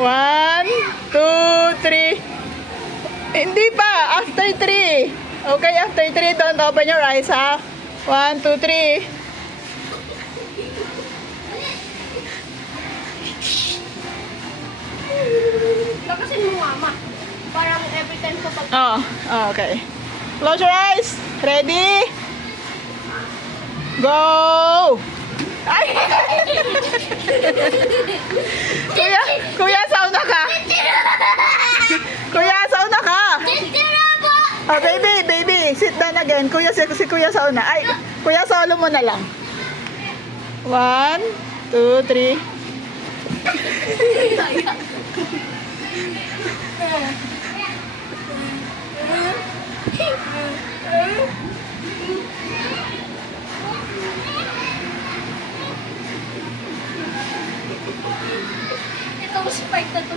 1, 2, 3. Hindi pa. After 3. Okay, after 3, don't open your eyes, ha? 1, 2, 3. Lakasin mo, mama. Parang every time ko pag... Oh, okay. Close your eyes. Ready? Go! Ay! Kuya, sauna ka. Kuya, sauna ka. Oh, baby, sit down again. Kuya, si Kuya sauna. Ay, Kuya, solo mo na lang. 1, 2, 3. Itong spike na to.